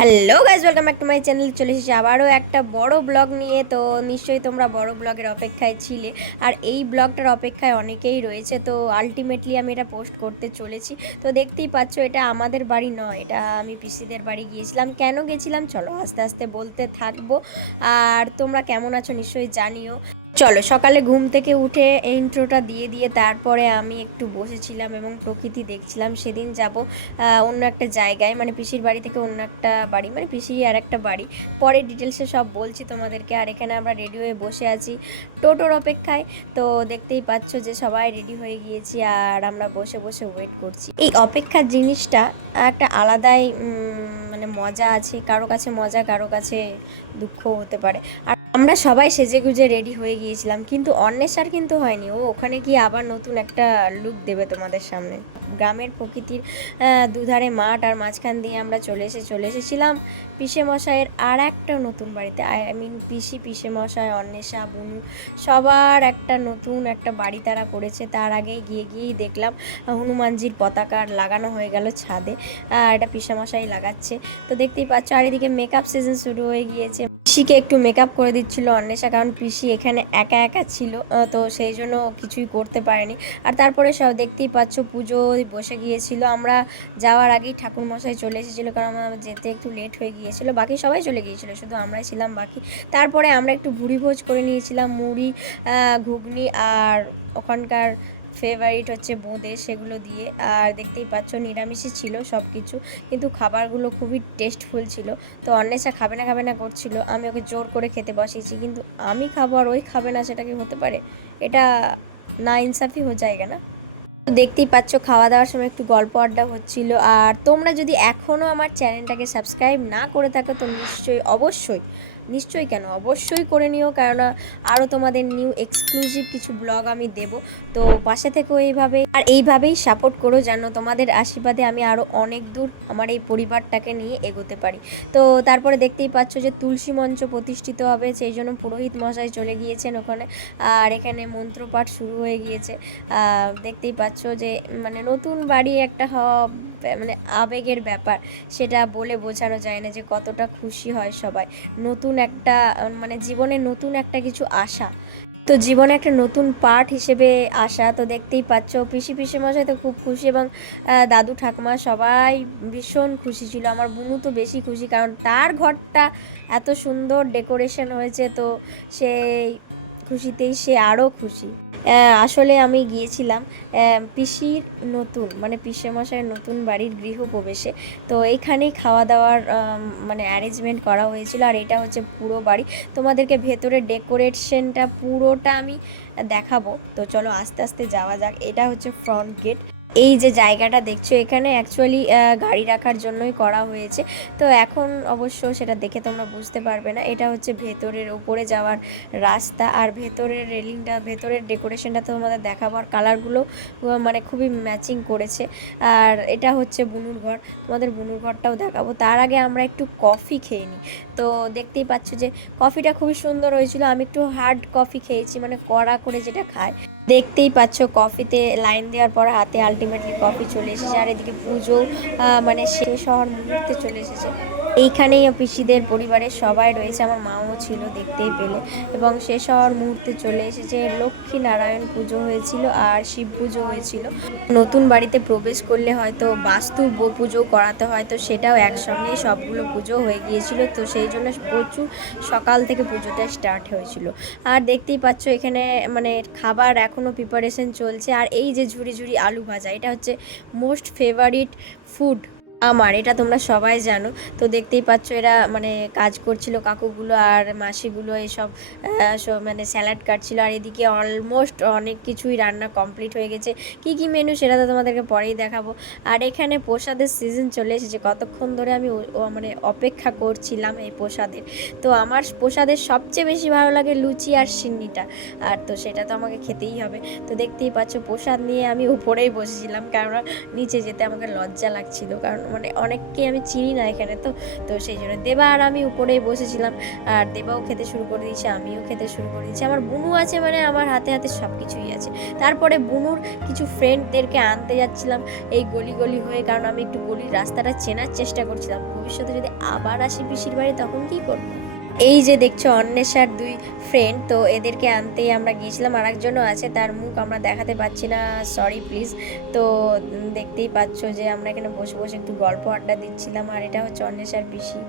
Hello guys welcome back to my channel চলে এসেছি আবারও একটা বড় ব্লগ নিয়ে। তো নিশ্চয়ই তোমরা বড় ব্লগের অপেক্ষায় ছিলে। আর এই ব্লগটার অপেক্ষায় অনেকেই রয়েছে। তো আলটিমেটলি আমি এটা পোস্ট করতে চলেছি। তো দেখতেই পাচ্ছ, এটা আমাদের বাড়ি নয়। এটা আমি পিসিদের বাড়ি গিয়েছিলাম। কেন গেছিলাম? চলো আস্তে আস্তে বলতে থাকব। আর তোমরা কেমন আছো? নিশ্চয়ই জানিও। চলো, সকালে ঘুম থেকে উঠে ইন্ট্রোটা দিয়ে দিয়ে তারপরে আমি একটু বসেছিলাম এবং প্রকৃতি দেখছিলাম। সেদিন যাব অন্য একটা জায়গায় মানে পিসির বাড়ি থেকে অন্য একটা বাড়ি মানে পিসির আর একটা বাড়ি। পরে ডিটেলসে সব বলছি তোমাদেরকে, আর এখানে আমরা রেডি হয়ে বসে আছি টোটোর অপেক্ষায়। তো দেখতেই পাচ্ছ যে সবাই রেডি হয়ে গিয়েছি আর আমরা বসে বসে ওয়েট করছি। এই অপেক্ষার জিনিসটা একটা আলাদাই মানে মজা আছে, কারও কাছে মজা, কারও কাছে দুঃখ হতে পারে। আর আমরা সবাই সেজে গুজে রেডি হয়ে গিয়েছিলাম, কিন্তু অন্বেষার কিন্তু হয়নি। ও ওখানে গিয়ে আবার নতুন একটা লুক দেবে তোমাদের সামনে। গ্রামের প্রকৃতির দুধারে মাঠ আর মাঝখান দিয়ে আমরা চলে এসে, চলে এসেছিলাম পিসে মশাইয়ের আর একটা নতুন বাড়িতে। আই মিন পিসি, পিসে মশাই, অন্বেষা, বুনু, সবার একটা নতুন একটা বাড়ি তারা করেছে। তার আগেই গিয়ে গিয়েই দেখলাম হনুমানজির পতাকা লাগানো হয়ে গেল ছাদে। এটা পিসে মশাই লাগাচ্ছে। তো দেখতেই পাচ্ছ আর এদিকে মেকআপ সিজন শুরু হয়ে গিয়েছে। পিসিকে একটু মেকআপ করে দিচ্ছিল অন্বেষা, কারণ পিসি এখানে একা একা ছিল তো সেই জন্য কিছুই করতে পারেনি। আর তারপরে সব দেখতেই পাচ্ছ পুজো বসে গিয়েছিল। আমরা যাওয়ার আগেই ঠাকুর মশাই চলে এসেছিল, কারণ আমার যেতে একটু লেট হয়ে গিয়েছিল। বাকি সবাই চলে গিয়েছিল, শুধু আমরাই ছিলাম বাকি। তারপরে আমরা একটু ভুড়ি ভোজ করে নিয়েছিলাম, মুড়ি ঘুগনি আর ওখানকার ফেভারিট হচ্ছে বোঁদে, সেগুলো দিয়ে। আর দেখতেই পাচ্ছ, নিরামিষই ছিল সব কিছু কিন্তু খাবারগুলো খুবই টেস্টফুল ছিল। তো অন্বেষা খাবে না খাবে না করছিল। আমি ওকে জোর করে খেতে বসিয়েছি, কিন্তু আমি খাব আর ওই খাবে না, সেটা কি হতে পারে? এটা না ইনসাফি হয়ে যায়গা না। তো দেখতেই পাচ্ছ খাওয়া দাওয়ার সময় একটু গল্প আড্ডা হচ্ছিল। আর তোমরা যদি এখনও আমার চ্যানেলটাকে সাবস্ক্রাইব না করে থাকো, তো নিশ্চয়ই অবশ্যই নিশ্চয়ই কেন? অবশ্যই করে নিও, কেননা আরও তোমাদের নিউ এক্সক্লুসিভ কিছু ব্লগ আমি দেব। তো পাশে থেকেও এইভাবেই আর এইভাবেই সাপোর্ট করো যেন তোমাদের আশীর্বাদে আমি আরও অনেক দূর আমার এই পরিবারটাকে নিয়ে এগোতে পারি। তো তারপরে দেখতেই পাচ্ছ যে তুলসী মঞ্চ প্রতিষ্ঠিত হবে, সেই জন্য পুরোহিত মশাই চলে গিয়েছেন ওখানে। আর এখানে মন্ত্রপাঠ শুরু হয়ে গিয়েছে। দেখতেই পাচ্ছ যে মানে নতুন বাড়ি একটা হওয়া মানে আবেগের ব্যাপার। সেটা বলে বোঝানো যায় না যে কতটা খুশি হয় সবাই। নতুন একটা মানে জীবনে নতুন একটা কিছু আশা তো জীবনে একটা নতুন পার্ট হিসেবে আসা, তো দেখতেই পাচ্ছ পিসি পিসি মশাই তো খুব খুশি এবং দাদু ঠাকুমা সবাই ভীষণ খুশি ছিল। আমার বুনু তো বেশি খুশি কারণ তার ঘরটা এত সুন্দর ডেকোরেশন হয়েছে, তো সেই খুশিতেই সে আরও খুশি। আসলে আমি গিয়েছিলাম পিসির নতুন মানে মশাইয়ের নতুন বাড়ির গৃহপ্রবেশে। তো এখানেই খাওয়া দাওয়ার মানে অ্যারেঞ্জমেন্ট করা হয়েছিল, আর এটা হচ্ছে পুরো বাড়ি। তোমাদেরকে ভেতরে ডেকোরেশনটা পুরোটা আমি দেখাবো। তো চলো আস্তে আস্তে যাওয়া যাক। এটা হচ্ছে ফ্রন্ট গেট এই যে জায়গাটা দেখছ, এখানে অ্যাকচুয়ালি গাড়ি রাখার জন্যই করা হয়েছে। তো এখন অবশ্য সেটা দেখে তোমরা বুঝতে পারবে না। এটা হচ্ছে ভেতরের উপরে যাওয়ার রাস্তা। আর ভেতরের রেলিংটা, ভেতরের ডেকোরেশনটা তোমাদের দেখাবো। আর কালারগুলো মানে খুবই ম্যাচিং করেছে। আর এটা হচ্ছে বুনুর ঘর। তোমাদের বুনুর ঘরটাও দেখাবো। তার আগে আমরা একটু কফি খেয়ে নিই। তো দেখতেই পাচ্ছ যে কফিটা খুবই সুন্দর হয়েছিল। আমি একটু হার্ড কফি খেয়েছি মানে কড়া করে যেটা খায়। দেখতেই পাচ্ছ, কফিতে লাইন দেওয়ার পর হাতে আলটিমেটলি কফি চলে এসেছে। আর এদিকে পুজো মানে শেষ হওয়ার মুহূর্তে চলে এসেছে। এইখানেই পিসিদের পরিবারের সবাই রয়েছে, আমার মাও ছিল দেখতেই পেলে। এবং শেষ হওয়ার মুহূর্তে চলে এসেছে লক্ষ্মী নারায়ণ পুজো হয়েছিল আর শিব পুজো হয়েছিল। নতুন বাড়িতে প্রবেশ করলে হয়তো বাস্তু পুজো করাতে হয়, তো সেটাও একসঙ্গেই সবগুলো পুজো হয়ে গিয়েছিল, তো সেই জন্য প্রচুর সকাল থেকে পুজোটা স্টার্ট হয়েছিল। আর দেখতেই পাচ্ছ এখানে মানে খাবার এখনও প্রিপারেশন চলছে, আর এই যে ঝুড়ি ঝুড়ি আলু ভাজা, এটা হচ্ছে মোস্ট ফেভারিট ফুড আমার, এটা তোমরা সবাই জানো। তো দেখতেই পাচ্ছ এরা মানে কাজ করছিল কাকুগুলো আর মাসিগুলো এসব মানে স্যালাড কাটছিল। আর এদিকে অলমোস্ট অনেক কিছুই রান্না কমপ্লিট হয়ে গেছে। কি কি মেনু সেটা তো তোমাদেরকে পরেই দেখাবো। আর এখানে প্রসাদের সিজন চলে এসেছে। কতক্ষণ ধরে আমি মানে অপেক্ষা করছিলাম এই প্রসাদের। তো আমার প্রসাদের সবচেয়ে বেশি ভালো লাগে লুচি আর সিন্নিটা। আর তো সেটা তো আমাকে খেতেই হবে। তো দেখতেই পাচ্ছ প্রসাদ নিয়ে আমি উপরেই বসেছিলাম। কারণ নিচে যেতে আমাকে লজ্জা লাগছিল। কারণ মানে অনেককে আমি চিনি না এখানে, তো তো সেই জন্য দেবা আর আমি উপরেই বসেছিলাম। আর দেবাও খেতে শুরু করে দিয়েছে, আমিও খেতে শুরু করে দিয়েছি। আমার বুনু আছে মানে আমার হাতে হাতে সব কিছুই আছে। তারপরে বুনুর কিছু ফ্রেন্ডদেরকে আনতে যাচ্ছিলাম এই গলি গলি হয়ে, কারণ আমি একটু গলির রাস্তাটা চেনার চেষ্টা করছিলাম। ভবিষ্যতে যদি আবার আসি পিসির বাড়ি, তখন কী করব? এই যে দেখছ, অন্বেষার দুই ফ্রেন্ড তো এদেরকে আনতেই আমরা গিয়েছিলাম। আর একজনও আছে, তার মুখ আমরা দেখাতে পাচ্ছি না। সরি প্লিজ তো দেখতেই পাচ্ছ যে আমরা এখানে বসে বসে একটু গল্প আড্ডা দিচ্ছিলাম। আর এটা হচ্ছে অন্বেষার পিসি।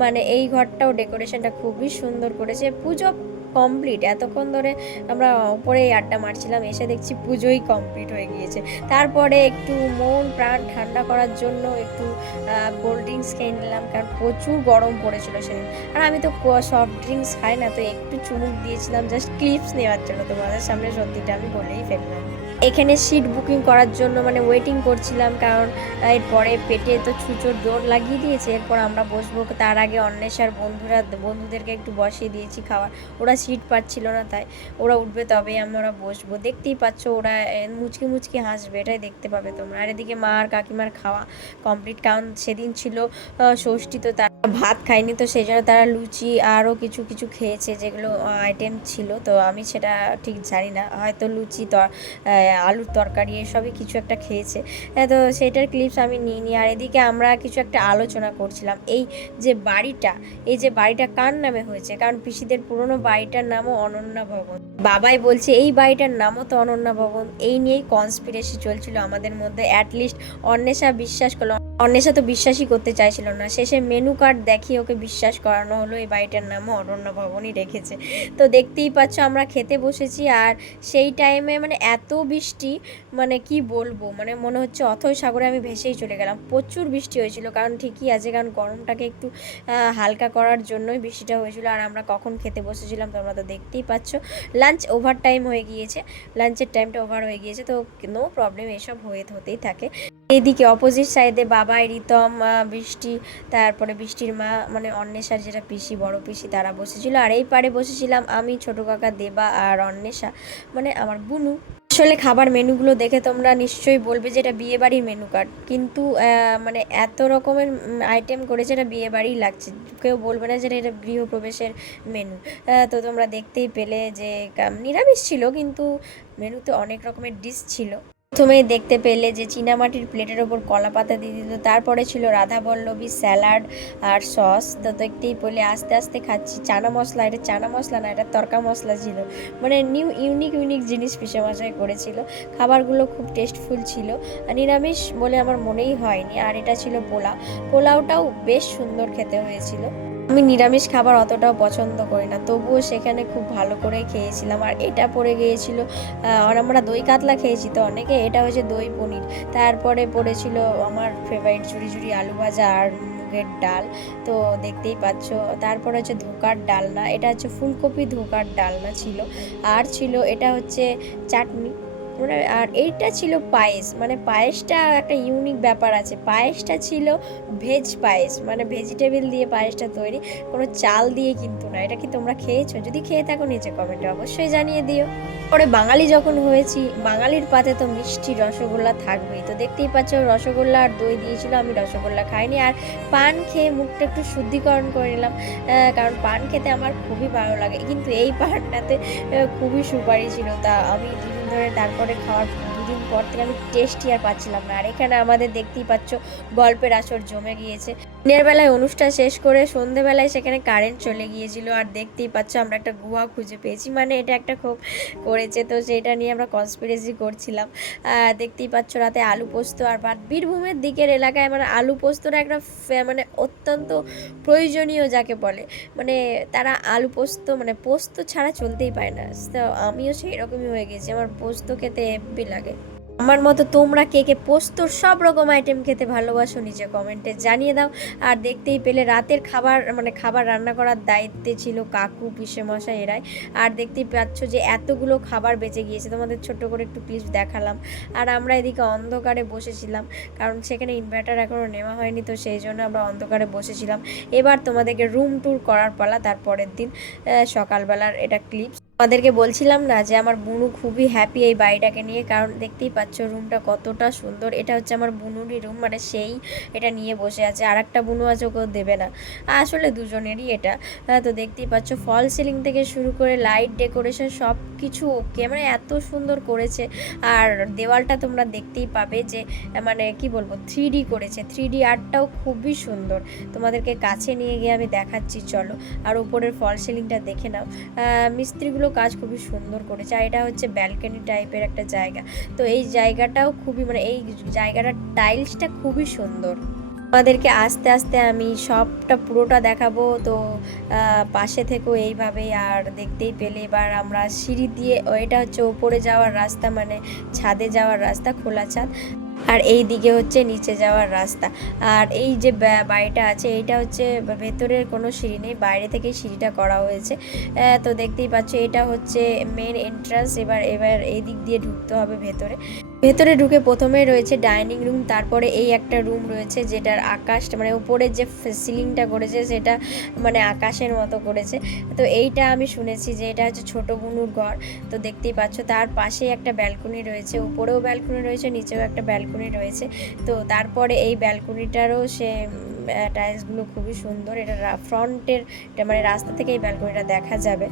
মানে এই ঘরটাও ডেকোরেশনটা খুবই সুন্দর করেছে। পুজো কমপ্লিট এতক্ষণ ধরে আমরা ওপরে আড্ডা মারছিলাম, এসে দেখছি পুজোই কমপ্লিট হয়ে গিয়েছে। তারপরে একটু মন প্রাণ ঠান্ডা করার জন্য একটু কোল্ড ড্রিঙ্কস খেয়ে নিলাম, কারণ প্রচুর গরম পড়েছিল সেদিন। আর আমি তো সফট ড্রিঙ্কস খাই না, তো একটু চুমুক দিয়েছিলাম জাস্ট ক্লিপস নেওয়ার জন্য। তোমাদের সামনে সত্যিটা আমি বলেই ফেললাম। এখানে সিট বুকিং করার জন্য মানে ওয়েটিং করছিলাম কারণ এরপরে পেটে তো ছুচোর জোর লাগিয়ে দিয়েছে, এরপর আমরা বসবো। তার আগে অন্বেষার বন্ধুরা, বন্ধুদেরকে একটু বসিয়ে দিয়েছি খাওয়ার। ওরা সিট পাচ্ছিল না তাই ওরা উঠবে তবেই আমরা বসবো। দেখতেই পাচ্ছ ওরা মুচকি মুচকি হাসবে, এটাই দেখতে পাবে তোমরা। আর এদিকে মা আর কাকিমার খাওয়া কমপ্লিট কারণ সেদিন ছিল ষষ্ঠী তো তারা ভাত খায়নি তো সেই জন্য তারা লুচি আরও কিছু কিছু খেয়েছে যেগুলো আইটেম ছিল। তো আমি সেটা ঠিক জানি না। হয়তো লুচি আলুর তরকারি এসবই কিছু একটা খেয়েছে। তো সেটার ক্লিপস আমি নিয়ে নিই। আর এদিকে আমরা কিছু একটা আলোচনা করছিলাম। এই যে বাড়িটা, এই যে বাড়িটা কার নামে হয়েছে? কারণ পিসিদের পুরনো বাড়িটার নামও অনন্যা ভবন। বাবাই বলছে, এই বাড়িটার নামও তো অনন্যা ভবন। এই নিয়েই কনস্পিরেসি চলছিল আমাদের মধ্যে। অ্যাটলিস্ট অন্বেষা বিশ্বাস করল। অন্বেষা তো বিশ্বাসই করতে চাইছিল না। শেষে মেনু কার্ড দেখিয়ে ওকে বিশ্বাস করানো হলো। এই বাড়িটার নামও অরণ্য ভবনই রেখেছে। তো দেখতেই পাচ্ছ আমরা খেতে বসেছি আর সেই টাইমে মানে এত বৃষ্টি মানে কি বলব? মানে মনে হচ্ছে অথই সাগরে আমি ভেসেই চলে গেলাম। প্রচুর বৃষ্টি হয়েছিল কারণ ঠিকই আছে, কারণ গরমটাকে একটু হালকা করার জন্যই বৃষ্টিটা হয়েছিল। আর আমরা কখন খেতে বসেছিলাম তোমরা তো দেখতেই পাচ্ছ। লাঞ্চ ওভার টাইম হয়ে গিয়েছে। লাঞ্চের টাইমটা ওভার হয়ে গিয়েছে। তো নো প্রবলেম এসব হয়ে হতেই থাকে। এইদিকে অপোজিট সাইডে বাবা রিতম বৃষ্টি, তারপরে বৃষ্টির মা মানে অন্বেষার যেটা পিসি, বড় পিসি, তারা বসেছিল। আর এই পারে বসেছিলাম আমি, ছোট কাকা দেবা আর অন্বেষা মানে আমার বুনু। আসলে খাবার মেনুগুলো দেখে তোমরা নিশ্চয়ই বলবে যে এটা বিয়ে বাড়ির মেনু কার্ড। কিন্তু মানে এত রকমের আইটেম করেছে এটা বিয়ে বাড়িই লাগছে। কেউ বলবে না যে এটা গৃহপ্রবেশের মেনু। তো তোমরা দেখতেই পেলে যে নিরামিষ ছিল, কিন্তু মেনুতে অনেক রকমের ডিশ ছিল। প্রথমেই দেখতে পেলে যে চীনামাটির প্লেটের ওপর কলা পাতা দিয়ে দিল, তারপরে ছিল রাধা বল্লভী স্যালাড আর সস। তো দেখতেই পেলে আস্তে আস্তে খাচ্ছি। চানা মশলা, এটা চানা মশলা না, এটা তরকা মশলা ছিল। মানে নিউ ইউনিক ইউনিক জিনিস পিসেমশাই করেছিল। খাবারগুলো খুব টেস্টফুল ছিল। আর নিরামিষ বলে আমার মনেই হয়নি। আর এটা ছিল পোলাও। পোলাওটাও বেশ সুন্দর খেতে হয়েছিল। আমি নিরামিষ খাবার অতটাও পছন্দ করি না, তবুও সেখানে খুব ভালো করে খেয়েছিলাম। আর এটা পড়ে গিয়েছিল আর আমরা দই কাতলা খেয়েছি তো অনেকে, এটা হচ্ছে দই পনির। তারপরে পড়েছিল আমার ফেভারিট ঝুড়ি ঝুড়ি আলু ভাজা আর মুগের ডাল, তো দেখতেই পাচ্ছ। তারপরে হচ্ছে ধোকার ডালনা, এটা হচ্ছে ফুলকপি ধোকার ডালনা ছিল। আর ছিল, এটা হচ্ছে চাটনি। মানে আর এইটা ছিল পায়েস মানে পায়েসটা একটা ইউনিক ব্যাপার আছে। পায়েসটা ছিল ভেজ পায়েস মানে ভেজিটেবল দিয়ে পায়েসটা তৈরি, কোনো চাল দিয়ে কিন্তু না। এটা কি তোমরা খেয়েছো? যদি খেয়ে থাকো নিচে কমেন্টে অবশ্যই জানিয়ে দিও। পরে বাঙালি যখন হয়েছি, বাঙালির পাতে তো মিষ্টি রসগোল্লা থাকবেই। তো দেখতেই পাচ্ছ, রসগোল্লা আর দই দিয়েছিল, আমি রসগোল্লা খাইনি। আর পান খেয়ে মুখটা একটু শুদ্ধিকরণ করে নিলাম কারণ পান খেতে আমার খুবই ভালো লাগে। কিন্তু এই পানটাতে খুবই সুপারি ছিল। তা আমি ধরে তারপরে খাওয়ার দুদিন পর থেকে আমি টেস্টই আর পাচ্ছিলাম না। আর এখানে আমাদের দেখতেই পাচ্ছ গল্পের আসর জমে গিয়েছে। দিনের বেলায় অনুষ্ঠান শেষ করে সন্ধেবেলায় সেখানে কারেন্ট চলে গিয়েছিল। আর দেখতেই পাচ্ছ, আমরা একটা গুহা খুঁজে পেয়েছি। মানে এটা একটা খুব করেছে, তো সেটা নিয়ে আমরা কনস্পিরেসি করছিলাম। দেখতেই পাচ্ছ, রাতে আলু পোস্ত আর ভাত। বীরভূমের দিকের এলাকায় মানে আলু পোস্তটা একটা মানে অত্যন্ত প্রয়োজনীয় যাকে বলে। মানে তারা আলু পোস্ত মানে পোস্ত ছাড়া চলতেই পারে না। তো আমিও সেই রকমই হয়ে গেছি। আমার পোস্ত খেতে হেব্বি লাগে। আমার মতো তোমরা কে কে পোস্তর সব রকম আইটেম খেতে ভালোবাসো নিজে কমেন্টে জানিয়ে দাও। আর দেখতেই পেলে রাতের খাবার মানে খাবার রান্না করার দায়িত্বে ছিল কাকু পিসে মশাই এরাই। আর দেখতেই পাচ্ছ যে এতগুলো খাবার বেঁচে গিয়েছে। তোমাদের ছোট্ট করে একটু ক্লিপ দেখালাম। আর আমরা এদিকে অন্ধকারে বসেছিলাম, কারণ সেখানে ইনভার্টার এখনও নেওয়া হয়নি, তো সেই জন্য আমরা অন্ধকারে বসেছিলাম। এবার তোমাদেরকে রুম ট্যুর করার পালা তারপরের দিন সকালবেলার এটা ক্লিপস আমাদেরকে বলছিলাম না যে আমার বুনু খুবই হ্যাপি এই বাড়িটাকে নিয়ে, কারণ দেখতেই পাচ্ছ রুমটা কতটা সুন্দর। এটা হচ্ছে আমার বুনুরই রুম মানে সেই এটা নিয়ে বসে আছে। আর একটা বুনু আছে, ওকেও দেবে না। আসলে দুজনেরই এটা। তো দেখতেই পাচ্ছ ফল সিলিং থেকে শুরু করে লাইট ডেকোরেশন সব কিছু ওকে মানে এত সুন্দর করেছে। আর দেওয়ালটা তোমরা দেখতেই পাবে যে মানে কি বলব থ্রি করেছে। থ্রি ডি আর্টটাও খুবই সুন্দর। তোমাদেরকে কাছে নিয়ে গিয়ে আমি দেখাচ্ছি, চলো। আর উপরের ফল সিলিংটা দেখে নাও। মিস্ত্রিগুলো কাজ খুবই সুন্দর করেছে। আর এটা হচ্ছে ব্যালকনি টাইপের একটা জায়গা। তো এই জায়গাটাও খুবই মানে এই জায়গাটার টাইলসটা খুবই সুন্দর। আমাদেরকে আস্তে আস্তে আমি সবটা পুরোটা দেখাবো। তো পাশে থেকেও এইভাবে আর দেখতেই পেলে। এবার আমরা সিঁড়ি দিয়ে এটা হচ্ছে ওপরে যাওয়ার রাস্তা মানে ছাদে যাওয়ার রাস্তা, খোলা ছাদ। আর এই দিকে হচ্ছে নিচে যাওয়ার রাস্তা। আর এই যে বাড়িটা আছে এটা হচ্ছে ভেতরের কোনো সিঁড়ি নেই, বাইরে থেকেই সিঁড়িটা করা হয়েছে। তো দেখতেই পাচ্ছ, এটা হচ্ছে মেন এন্ট্রান্স এবার এবার এই দিক দিয়ে ঢুকতে হবে ভেতরে। ভেতরে ঢুকে প্রথমে রয়েছে ডাইনিং রুম, তারপরে এই একটা রুম রয়েছে যেটার আকাশটা মানে উপরের যে সিলিংটা করেছে সেটা মানে আকাশের মতো করেছে। তো এইটা আমি শুনেছি যে এটা হচ্ছে ছোট বুনুর ঘর, তো দেখতেই পাচ্ছ তার পাশে একটা ব্যালকনি রয়েছে, উপরেও ব্যালকনি রয়েছে, নিচেও একটা ব্যালকনি রয়েছে। তো তারপরে এই ব্যালকনিটারও সে টাইলসগুলো খুবই সুন্দর, এটা ফ্রন্টের মানে রাস্তা থেকে এই ব্যালকনিটা দেখা যাবে।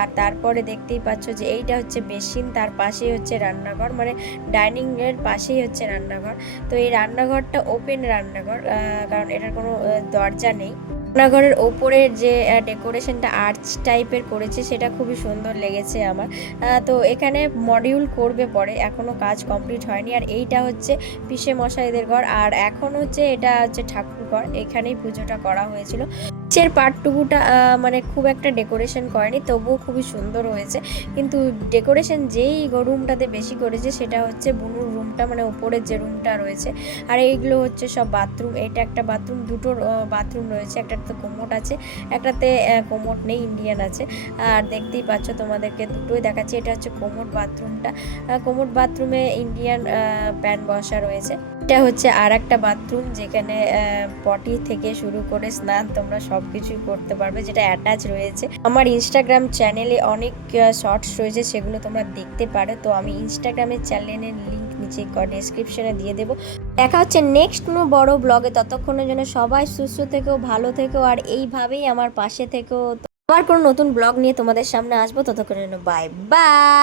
আর তারপরে দেখতেই পাচ্ছ যে এইটা হচ্ছে বেসিন তার পাশেই হচ্ছে রান্নাঘর মানে ডাইনিং এর পাশেই হচ্ছে রান্নাঘর। তো এই রান্নাঘরটা ওপেন রান্নাঘর কারণ এটার কোনো দরজা নেই। রান্নাঘরের ওপরের যে ডেকোরেশনটা আর্চ টাইপের করেছে, সেটা খুবই সুন্দর লেগেছে আমার। তো এখানে মডিউল করবে পরে এখনও কাজ কমপ্লিট হয়নি। আর এইটা হচ্ছে পিসে মশাইদের ঘর, আর এখন হচ্ছে এটা হচ্ছে ঠাকুর ঘর, এখানেই পুজোটা করা হয়েছিল। নিচের পার্টটুকুটা মানে খুব একটা ডেকোরেশন করেনি, তবুও খুবই সুন্দর হয়েছে। কিন্তু ডেকোরেশন যেই রুমটাতে বেশি করেছে, সেটা হচ্ছে বুনুর রুমটা মানে উপরের যে রুমটা রয়েছে। আর এইগুলো হচ্ছে সব বাথরুম এটা একটা বাথরুম দুটো বাথরুম রয়েছে একটাতে কোমোট আছে, একটাতে কোমোট নেই ইন্ডিয়ান আছে। আর দেখতেই পাচ্ছ তোমাদেরকে, দুটোই দেখাচ্ছি, এটা হচ্ছে কোমোট বাথরুমটা কোমোট বাথরুমে ইন্ডিয়ান প্যান বসা রয়েছে। এটা হচ্ছে আর একটা বাথরুম যেখানে পটি থেকে শুরু করে স্নান তোমরা সব কিছুই করতে পারবে, যেটা অ্যাটাচ রয়েছে। আমার ইনস্টাগ্রাম চ্যানেলে অনেক শর্টস রয়েছে, সেগুলো তোমরা দেখতে পারো। তো আমি ইনস্টাগ্রামের চ্যানেলের লিঙ্ক নিচে ডেসক্রিপশনে দিয়ে দেবো। দেখা হচ্ছে নেক্সট কোনো বড় ব্লগে ততক্ষণের জন্য সবাই সুস্থ থেকেও ভালো থেকেও আর এইভাবেই আমার পাশে থেকেও আবার কোনো নতুন ব্লগ নিয়ে তোমাদের সামনে আসব। ততক্ষণের জন্য বাই বাই